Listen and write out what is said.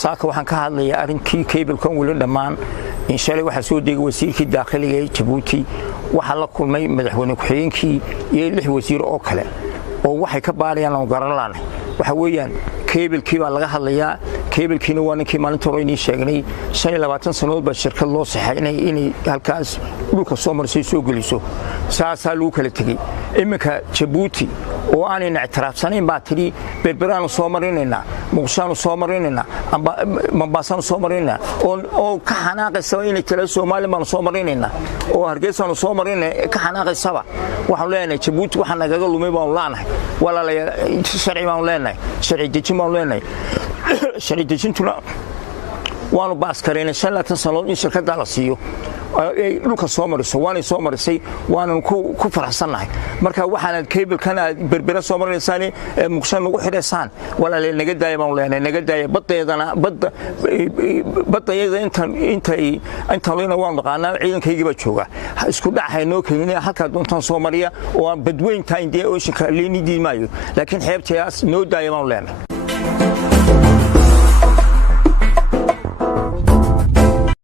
saaka waxaan ka hadlayaa arrinkii cable-kan weli dhammaan inshallah waxa soo deegay wasiirkii daaqliga ee Djibouti waxa la kulmay madaxweyne ku-xigeenkii iyo 6 wasiir oo kale oo waxay ka baarayaan oo garan laanay waxa weeyaan cable-kii baa laga hadlayaa cable-kiina waa ninkii maalinta hore inii sheegnay 25 sanadood baa shirkad loo saxay inay halkaas dhulka soo marsay soo geliso saasaa lagu kala tegay iminka Djibouti oo aanay ictiraafsanayn baa tiri berberaan soo marinayna muqshaan soo marinayna amba Mombasa soo marinayna oo ka xanaaqaysa inay tala Soomaaliya soo marinayna oo Hargeysa soo marinayna ka xanaaqaysa waxaan leenahay Djibouti waxaan nagaga lumay baan laanahay walaalayaal sharci baan leenahay sharci dejin baan leenahay sharci dejintuna waanu baas kareynay 5 sanadood in shirkadda la siiyo ay dhulka soo mariso waana soo marisay waana ku faraxsanahay marka waxaan cable-kan berbera soo marinaysaan muqshan ugu xidheysaan walaal naga daayay leenahay naga daayay badayada inta leena waan dhaqaanaa ciidankayga jooga isku dhaxaynoo keenay halka doontaan soo mariya oo badweynta indii oceanka leenidiin maayo laakiin xeebtaas noo daayay leenahay